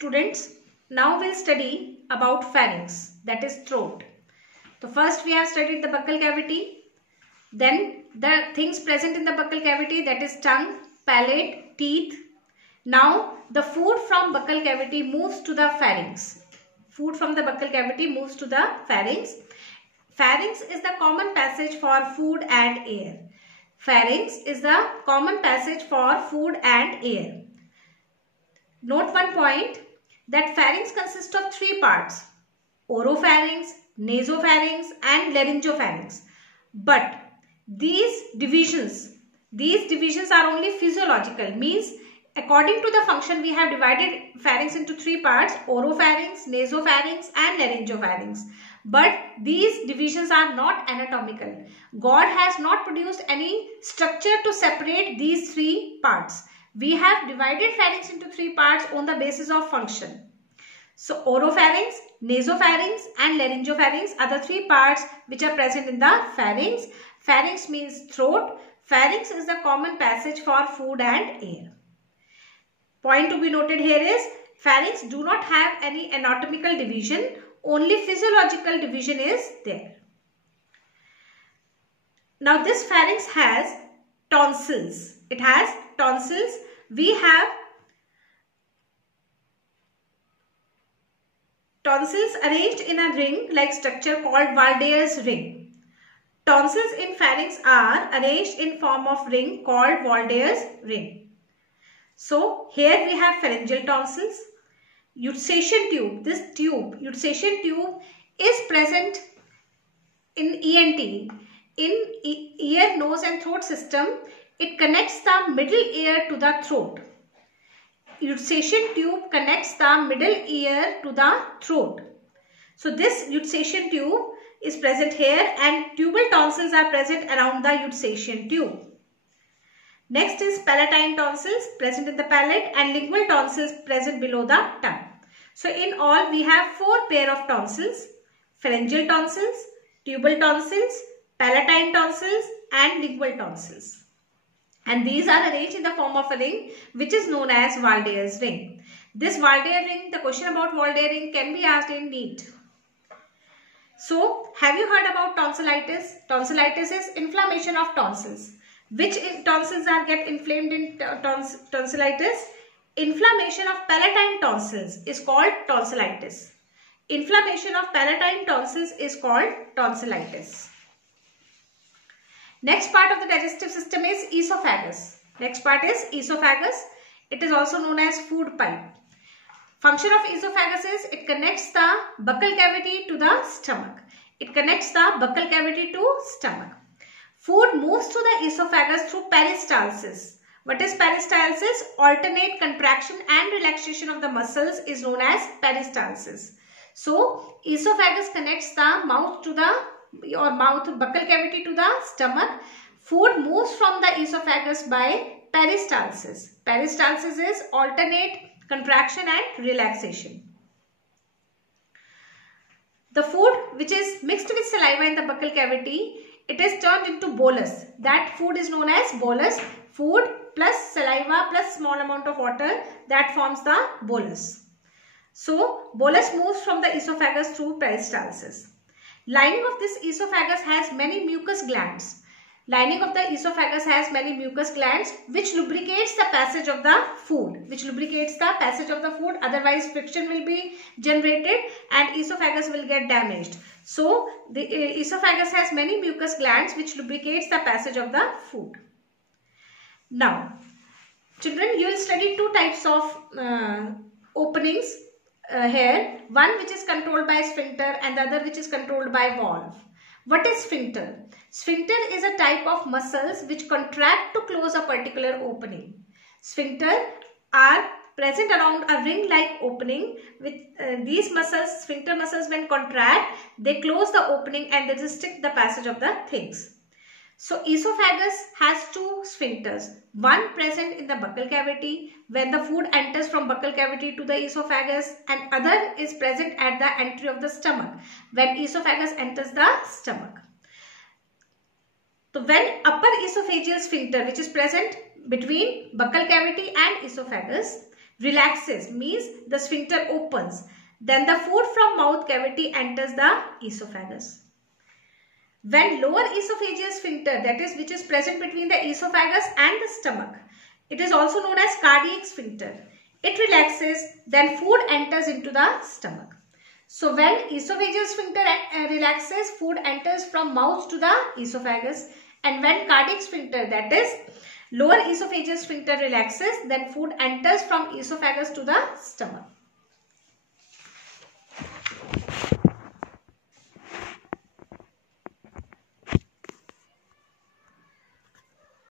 Students, now we'll study about pharynx, that is throat. So first we have studied the buccal cavity, then the things present in the buccal cavity, that is tongue, palate, teeth. Now the food from buccal cavity moves to the pharynx. Food from the buccal cavity moves to the pharynx. Pharynx is the common passage for food and air. Pharynx is the common passage for food and air. Note one point, that pharynx consists of three parts: oropharynx, nasopharynx and laryngopharynx. But these divisions are only physiological, means according to the function we have divided pharynx into three parts: oropharynx, nasopharynx and laryngopharynx. But these divisions are not anatomical. God has not produced any structure to separate these three parts. We have divided pharynx into three parts on the basis of function. So oropharynx, nasopharynx and laryngopharynx are the three parts which are present in the pharynx. Pharynx means throat. Pharynx is the common passage for food and air. Point to be noted here is, pharynx do not have any anatomical division, only physiological division is there. Now this pharynx has tonsils. It has tonsils. We have tonsils arranged in a ring-like structure called Waldeyer's ring. Tonsils in pharynx are arranged in form of ring called Waldeyer's ring. So here we have pharyngeal tonsils. Eustachian tube. This tube, eustachian tube, is present in ENT. In ear, nose and throat system, it connects the middle ear to the throat. Eustachian tube connects the middle ear to the throat. So this eustachian tube is present here and tubal tonsils are present around the eustachian tube. Next is palatine tonsils present in the palate and lingual tonsils present below the tongue. So in all we have four pair of tonsils: pharyngeal tonsils, tubal tonsils, palatine tonsils and lingual tonsils. And these are arranged in the form of a ring which is known as Waldeyer's ring. This Waldeyer ring, the question about Waldeyer ring can be asked in NEET. So have you heard about tonsillitis? Tonsillitis is inflammation of tonsils. Which tonsils are get inflamed in tonsillitis? Inflammation of palatine tonsils is called tonsillitis. Inflammation of palatine tonsils is called tonsillitis. Next part of the digestive system is esophagus. Next part is esophagus. It is also known as food pipe. Function of esophagus is it connects the buccal cavity to the stomach. It connects the buccal cavity to stomach. Food moves through the esophagus through peristalsis. What is peristalsis? Alternate contraction and relaxation of the muscles is known as peristalsis. So, esophagus connects the mouth to the buccal cavity to the stomach. Food moves from the esophagus by peristalsis. Peristalsis is alternate contraction and relaxation. The food which is mixed with saliva in the buccal cavity, it is turned into bolus. That food is known as bolus. Food plus saliva plus small amount of water, that forms the bolus. So, bolus moves from the esophagus through peristalsis. Lining of this esophagus has many mucus glands. Lining of the esophagus has many mucus glands which lubricates the passage of the food. Otherwise friction will be generated and esophagus will get damaged. So the esophagus has many mucus glands which lubricates the passage of the food. Now children, you will study two types of openings here. One which is controlled by sphincter and the other which is controlled by valve. What is sphincter? Sphincter is a type of muscles which contract to close a particular opening. Sphincter are present around a ring-like opening. With these muscles, sphincter muscles, when contract, they close the opening and they restrict the passage of the things. So esophagus has two sphincters. One present in the buccal cavity when the food enters from buccal cavity to the esophagus, and other is present at the entry of the stomach when esophagus enters the stomach. So when upper esophageal sphincter, which is present between buccal cavity and esophagus, relaxes, means the sphincter opens, then the food from mouth cavity enters the esophagus. When lower esophageal sphincter, that is which is present between the esophagus and the stomach, it is also known as cardiac sphincter. It relaxes, then food enters into the stomach. So when esophageal sphincter relaxes, food enters from mouth to the esophagus, and when cardiac sphincter, that is lower esophageal sphincter relaxes, then food enters from esophagus to the stomach.